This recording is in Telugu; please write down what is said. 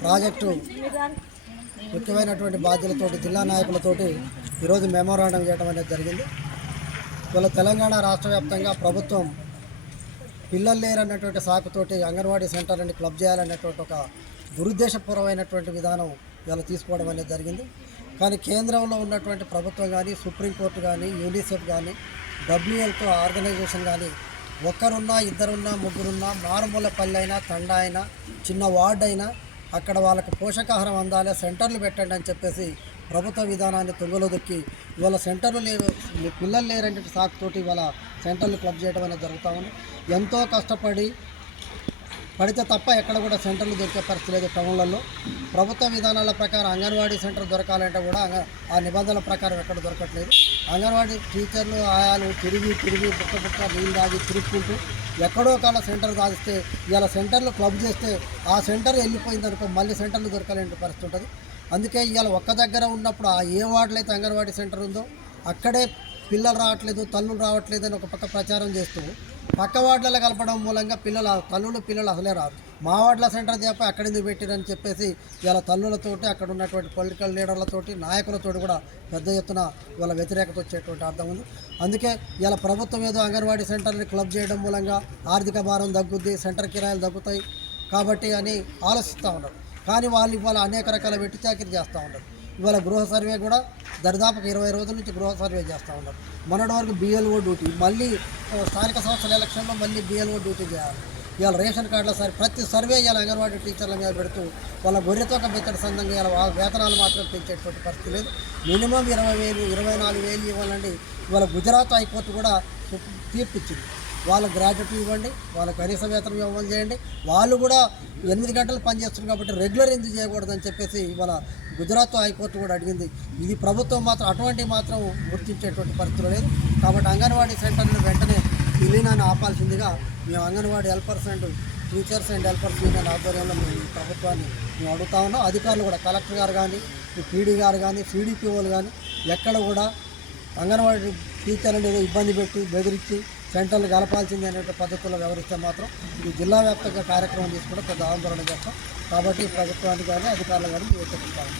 ప్రాజెక్టు ముఖ్యమైనటువంటి బాధ్యులతోటి జిల్లా నాయకులతోటి ఈరోజు మెమోరాండం చేయడం అనేది జరిగింది. ఇవాళ తెలంగాణ రాష్ట్ర వ్యాప్తంగా ప్రభుత్వం పిల్లలు లేరన్నటువంటి సాకుతోటి అంగన్వాడీ సెంటర్ని క్లబ్ చేయాలన్నటువంటి ఒక దురుద్దేశపూర్వమైనటువంటి విధానం ఇలా తీసుకోవడం అనేది జరిగింది. కానీ కేంద్రంలో ఉన్నటువంటి ప్రభుత్వం కానీ సుప్రీంకోర్టు కానీ యూనిసెఫ్ కానీ డబ్ల్యూఎల్తో ఆర్గనైజేషన్ కానీ ఒక్కరున్నా ఇద్దరున్నా ముగ్గురున్నా మారుమూల పల్లె అయినా తండ అయినా చిన్న వార్డు అయినా అక్కడ వాళ్ళకి పోషకాహారం అందాలి సెంటర్లు పెట్టండి అని చెప్పేసి ప్రభుత్వ విధానాన్ని తొంగలో దొక్కి ఇవాళ సెంటర్లు లేరు పిల్లలు లేరంటే సాకుతోటి ఇవాళ సెంటర్లు క్లబ్ చేయడం అనేది జరుగుతూ ఉంది. ఎంతో కష్టపడి పడితే తప్ప ఎక్కడ కూడా సెంటర్లు దొరికే పరిస్థితి లేదు టౌన్లలో. ప్రభుత్వ విధానాల ప్రకారం అంగన్వాడీ సెంటర్ దొరకాలంటే కూడా ఆ నిబంధనల ప్రకారం ఎక్కడ దొరకట్లేదు. అంగన్వాడీ టీచర్లు ఆయాలు తిరిగి తిరిగి బుక్క బుక్క నీళ్ళు దాగి తిరుక్కుంటూ ఎక్కడో కాల సెంటర్ దాగిస్తే ఇలా సెంటర్లు క్లబ్ చేస్తే ఆ సెంటర్ వెళ్ళిపోయింది అనుకో మళ్ళీ సెంటర్లు దొరకాలంటే పరిస్థితి ఉంటుంది. అందుకే ఇవాళ ఒక్క దగ్గర ఉన్నప్పుడు ఆ ఏ వార్డులో అయితే అంగన్వాడీ సెంటర్ ఉందో అక్కడే పిల్లలు రావట్లేదు తల్లులు రావట్లేదు అని ఒక పక్క ప్రచారం చేస్తూ పక్క వార్డులలో కలపడం మూలంగా పిల్లలు తల్లులు పిల్లలు అసలే రాదు మా వార్డుల సెంటర్ చెప్పి అక్కడ ఎందుకు పెట్టిరని చెప్పేసి ఇలా తల్లులతోటి అక్కడ ఉన్నటువంటి పొలిటికల్ లీడర్లతోటి నాయకులతోటి కూడా పెద్ద ఎత్తున ఇవాళ వ్యతిరేకత వచ్చేటువంటి అర్థం ఉంది. అందుకే ఇలా ప్రభుత్వం ఏదో అంగన్వాడీ సెంటర్ని క్లబ్ చేయడం మూలంగా ఆర్థిక భారం తగ్గుద్ది సెంటర్ కిరాయిలు తగ్గుతాయి కాబట్టి అని ఆలోచిస్తూ ఉన్నారు. కానీ వాళ్ళు ఇవాళ అనేక రకాల వెట్టి చాకిరి చేస్తూ ఉన్నారు. ఇవాళ గృహ సర్వే కూడా దరిదాపుకి ఇరవై రోజుల నుంచి గృహ సర్వే చేస్తూ ఉన్నారు. మొన్నటి వరకు బిఎల్ఓ డ్యూటీ మళ్ళీ స్థానిక సంస్థల ఎలక్షన్లో మళ్ళీ బిఎల్ఓ డ్యూటీ చేయాలి. ఇవాళ రేషన్ కార్డుల సరే ప్రతి సర్వే ఇవాళ అంగన్వాడీ టీచర్ల మీద పెడుతూ వాళ్ళ గొర్రెతోక బెత్తడి సందంగా ఇవాళ వేతనాలు మాత్రం పెంచేటువంటి పరిస్థితి లేదు. మినిమం ఇరవై వేలు ఇరవై నాలుగు వేలు ఇవ్వాలండి. ఇవాళ గుజరాత్ హైకోర్టు కూడా తీర్పు వాళ్ళకి వాళ్ళ గ్రాట్యుటీ ఇవ్వండి వాళ్ళ కనీస వేతనం ఇవ్వమని చేయండి. వాళ్ళు కూడా ఎనిమిది గంటలు పనిచేస్తున్నారు కాబట్టి రెగ్యులర్ ఎందుకు చేయకూడదని చెప్పేసి ఇవాళ గుజరాత్ హైకోర్టు కూడా అడిగింది. ఇది ప్రభుత్వం మాత్రం అటువంటి మాత్రం గుర్తించేటువంటి పరిస్థితులు లేదు. కాబట్టి అంగన్వాడీ సెంటర్ని వెంటనే విలీనాన్ని ఆపాల్సిందిగా మేము Anganwadi helpers and teachers and helpers union ఆధ్వర్యంలో మేము ఈ ప్రభుత్వాన్ని మేము అడుగుతా ఉన్నాం. అధికారులు కూడా కలెక్టర్ గారు కానీ పీడీ గారు కానీ సీడీపీఓలు కానీ ఎక్కడ కూడా అంగన్వాడీ టీచర్లను ఏదో ఇబ్బంది పెట్టి బెదిరించి సెంటర్లు కలపాల్సింది అనే పద్ధతుల్లో వ్యవహరిస్తే మాత్రం ఇది జిల్లా వ్యాప్తంగా కార్యక్రమం తీసుకుంటే పెద్ద ఆందోళన చేస్తాం. కాబట్టి ప్రభుత్వానికి కానీ అధికారులు కానీ వ్యతిరేకిస్తాము